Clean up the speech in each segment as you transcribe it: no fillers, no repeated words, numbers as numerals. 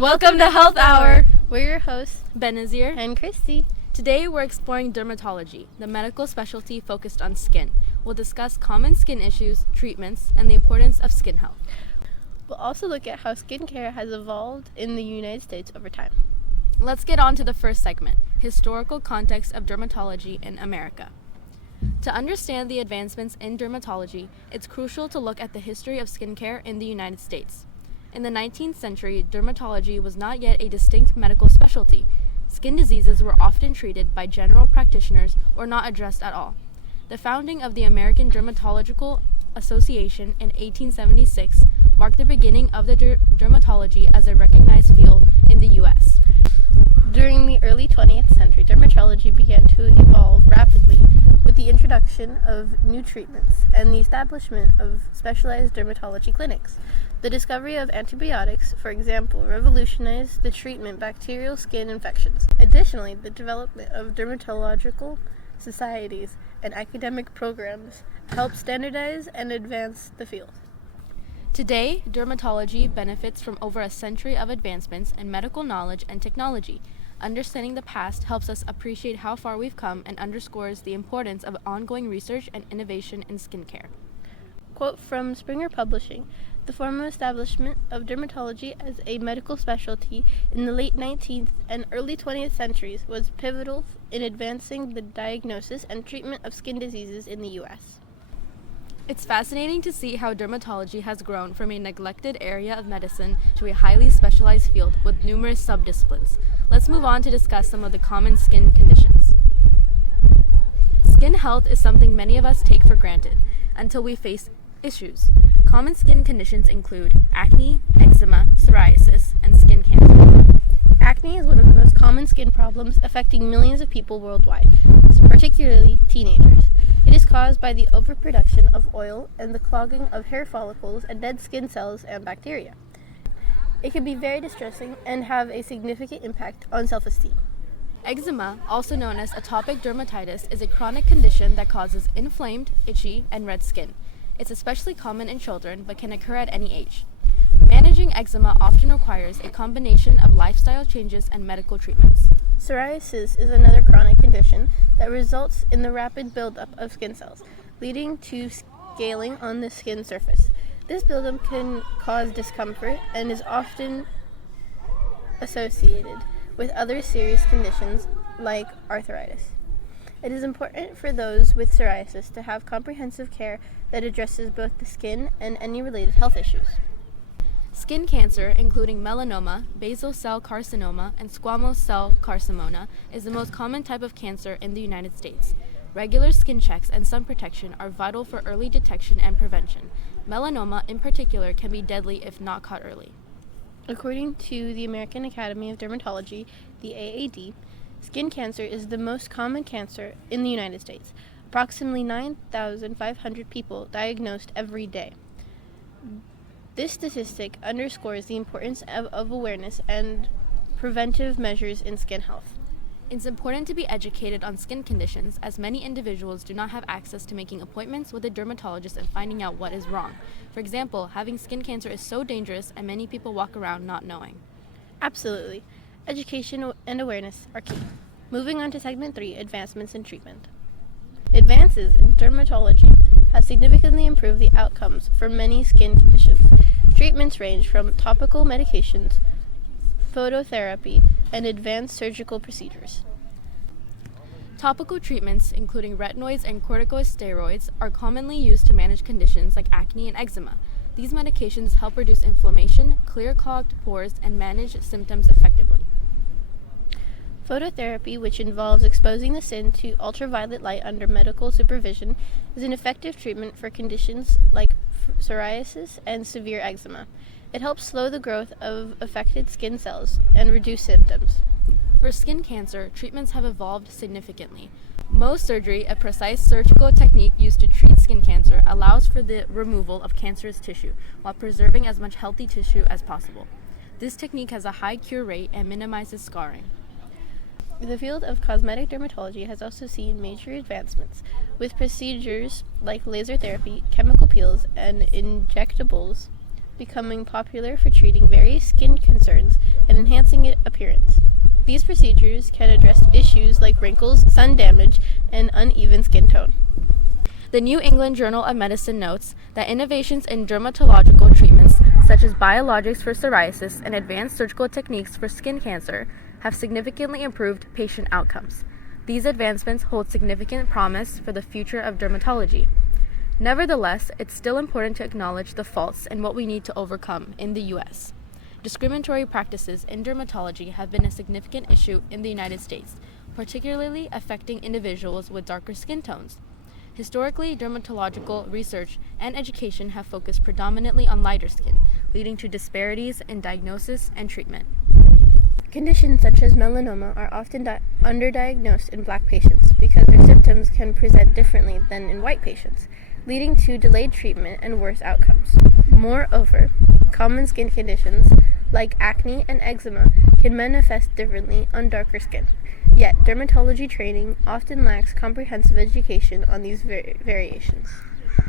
Welcome to Health Hour. We're your hosts, Benazir and Christy. Today we're exploring dermatology, the medical specialty focused on skin. We'll discuss common skin issues, treatments, and the importance of skin health. We'll also look at how skincare has evolved in the United States over time. Let's get on to the first segment, historical context of dermatology in America. To understand the advancements in dermatology, it's crucial to look at the history of skincare in the United States. In the 19th century, dermatology was not yet a distinct medical specialty. Skin diseases were often treated by general practitioners or not addressed at all. The founding of the American Dermatological Association in 1876 marked the beginning of the dermatology as a recognized field in the U.S. During the early 20th century, dermatology began to evolve rapidly with the introduction of new treatments and the establishment of specialized dermatology clinics. The discovery of antibiotics, for example, revolutionized the treatment of bacterial skin infections. Additionally, the development of dermatological societies and academic programs helped standardize and advance the field. Today, dermatology benefits from over a century of advancements in medical knowledge and technology. Understanding the past helps us appreciate how far we've come and underscores the importance of ongoing research and innovation in skincare. Quote from Springer Publishing: "The formal establishment of dermatology as a medical specialty in the late 19th and early 20th centuries was pivotal in advancing the diagnosis and treatment of skin diseases in the U.S." It's fascinating to see how dermatology has grown from a neglected area of medicine to a highly specialized field with numerous subdisciplines. Let's move on to discuss some of the common skin conditions. Skin health is something many of us take for granted until we face issues. Common skin conditions include acne, eczema, psoriasis, and skin cancer. Acne is one of the most common skin problems affecting millions of people worldwide, particularly teenagers. It is caused by the overproduction of oil and the clogging of hair follicles and dead skin cells and bacteria. It can be very distressing and have a significant impact on self-esteem. Eczema, also known as atopic dermatitis, is a chronic condition that causes inflamed, itchy, and red skin. It's especially common in children, but can occur at any age. Managing eczema often requires a combination of lifestyle changes and medical treatments. Psoriasis is another chronic condition that results in the rapid buildup of skin cells, leading to scaling on the skin surface. This buildup can cause discomfort and is often associated with other serious conditions like arthritis. It is important for those with psoriasis to have comprehensive care that addresses both the skin and any related health issues. Skin cancer, including melanoma, basal cell carcinoma, and squamous cell carcinoma, is the most common type of cancer in the United States. Regular skin checks and sun protection are vital for early detection and prevention. Melanoma, in particular, can be deadly if not caught early. According to the American Academy of Dermatology, the AAD, skin cancer is the most common cancer in the United States. Approximately 9,500 people diagnosed every day. This statistic underscores the importance of awareness and preventive measures in skin health. It's important to be educated on skin conditions, as many individuals do not have access to making appointments with a dermatologist and finding out what is wrong. For example, having skin cancer is so dangerous and many people walk around not knowing. Absolutely. Education and awareness are key. Moving on to segment 3, advancements in treatment. Advances in dermatology have significantly improved the outcomes for many skin conditions. Treatments range from topical medications, phototherapy, and advanced surgical procedures. Topical treatments, including retinoids and corticosteroids, are commonly used to manage conditions like acne and eczema. These medications help reduce inflammation, clear clogged pores, and manage symptoms effectively. Phototherapy, which involves exposing the skin to ultraviolet light under medical supervision, is an effective treatment for conditions like psoriasis and severe eczema. It helps slow the growth of affected skin cells and reduce symptoms. For skin cancer, treatments have evolved significantly. Mohs surgery, a precise surgical technique used to treat skin cancer, allows for the removal of cancerous tissue while preserving as much healthy tissue as possible. This technique has a high cure rate and minimizes scarring. The field of cosmetic dermatology has also seen major advancements, with procedures like laser therapy, chemical peels, and injectables becoming popular for treating various skin concerns and enhancing its appearance. These procedures can address issues like wrinkles, sun damage, and uneven skin tone. The New England Journal of Medicine notes that innovations in dermatological treatments, such as biologics for psoriasis and advanced surgical techniques for skin cancer, have significantly improved patient outcomes. These advancements hold significant promise for the future of dermatology. Nevertheless, it's still important to acknowledge the faults and what we need to overcome in the U.S. Discriminatory practices in dermatology have been a significant issue in the United States, particularly affecting individuals with darker skin tones. Historically, dermatological research and education have focused predominantly on lighter skin, leading to disparities in diagnosis and treatment. Conditions such as melanoma are often underdiagnosed in Black patients because their symptoms can present differently than in white patients, leading to delayed treatment and worse outcomes. Moreover, common skin conditions like acne and eczema can manifest differently on darker skin. Yet, dermatology training often lacks comprehensive education on these variations.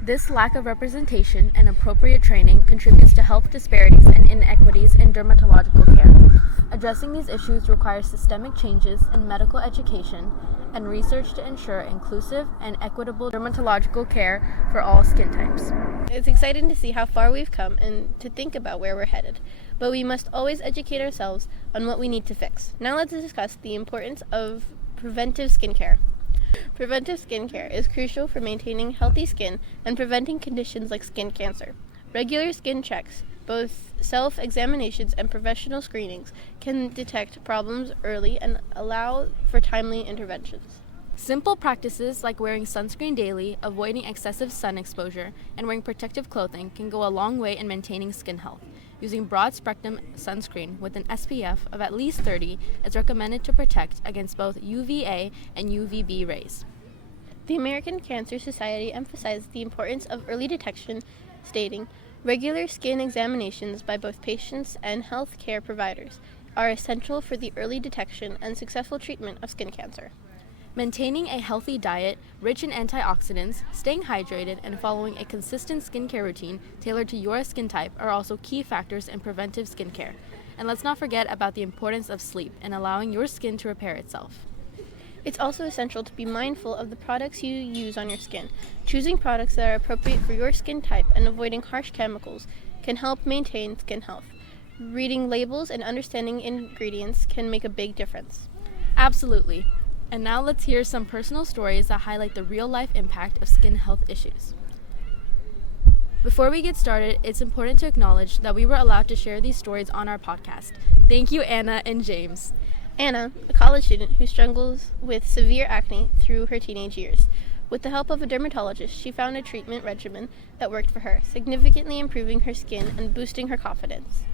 This lack of representation and appropriate training contributes to health disparities and inequities in dermatological care. Addressing these issues requires systemic changes in medical education and research to ensure inclusive and equitable dermatological care for all skin types. It's exciting to see how far we've come and to think about where we're headed, but we must always educate ourselves on what we need to fix. Now let's discuss the importance of preventive skincare. Preventive skincare is crucial for maintaining healthy skin and preventing conditions like skin cancer. Regular skin checks, both self-examinations and professional screenings, can detect problems early and allow for timely interventions. Simple practices like wearing sunscreen daily, avoiding excessive sun exposure, and wearing protective clothing can go a long way in maintaining skin health. Using broad-spectrum sunscreen with an SPF of at least 30 is recommended to protect against both UVA and UVB rays. The American Cancer Society emphasizes the importance of early detection, stating, "Regular skin examinations by both patients and health care providers are essential for the early detection and successful treatment of skin cancer." Maintaining a healthy diet, rich in antioxidants, staying hydrated, and following a consistent skincare routine tailored to your skin type are also key factors in preventive skincare. And let's not forget about the importance of sleep and allowing your skin to repair itself. It's also essential to be mindful of the products you use on your skin. Choosing products that are appropriate for your skin type and avoiding harsh chemicals can help maintain skin health. Reading labels and understanding ingredients can make a big difference. Absolutely. And now let's hear some personal stories that highlight the real-life impact of skin health issues. Before we get started, it's important to acknowledge that we were allowed to share these stories on our podcast. Thank you, Anna and James. Anna, a college student who struggles with severe acne through her teenage years. With the help of a dermatologist, she found a treatment regimen that worked for her, significantly improving her skin and boosting her confidence.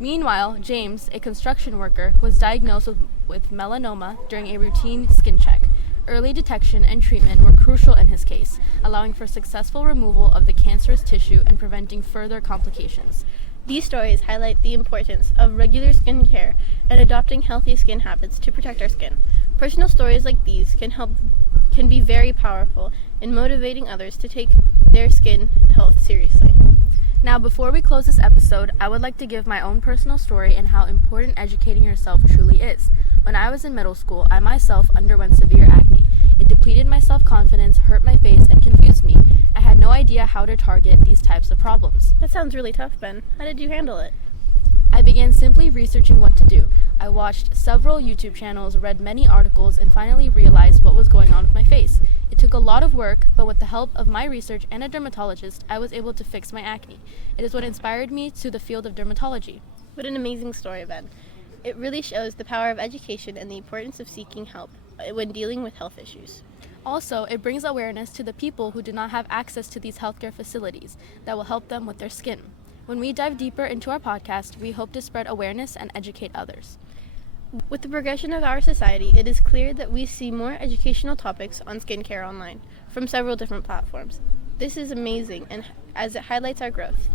Meanwhile, James, a construction worker, was diagnosed with melanoma during a routine skin check. Early detection and treatment were crucial in his case, allowing for successful removal of the cancerous tissue and preventing further complications. These stories highlight the importance of regular skin care and adopting healthy skin habits to protect our skin. Personal stories like these can be very powerful in motivating others to take their skin health seriously. Now, before we close this episode, I would like to give my own personal story and how important educating yourself truly is. When I was in middle school, I myself underwent severe acne. It depleted my self-confidence, hurt my face, and confused me. I had no idea how to target these types of problems. That sounds really tough, Ben. How did you handle it? I began simply researching what to do. I watched several YouTube channels, read many articles, and finally realized what was going on with my face. It took a lot of work, but with the help of my research and a dermatologist, I was able to fix my acne. It is what inspired me to the field of dermatology. What an amazing story, Ben. It really shows the power of education and the importance of seeking help when dealing with health issues. Also, it brings awareness to the people who do not have access to these healthcare facilities that will help them with their skin. When we dive deeper into our podcast, we hope to spread awareness and educate others. With the progression of our society, it is clear that we see more educational topics on skincare online from several different platforms. This is amazing, and as it highlights our growth.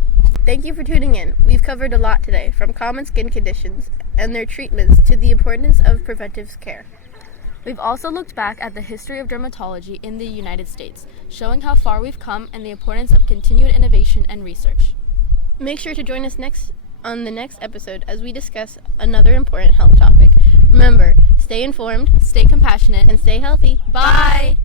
Thank you for tuning in. We've covered a lot today, from common skin conditions and their treatments to the importance of preventive care. We've also looked back at the history of dermatology in the United States, showing how far we've come and the importance of continued innovation and research. Make sure to join us on the next episode as we discuss another important health topic. Remember, stay informed, Stay compassionate, and stay healthy. bye!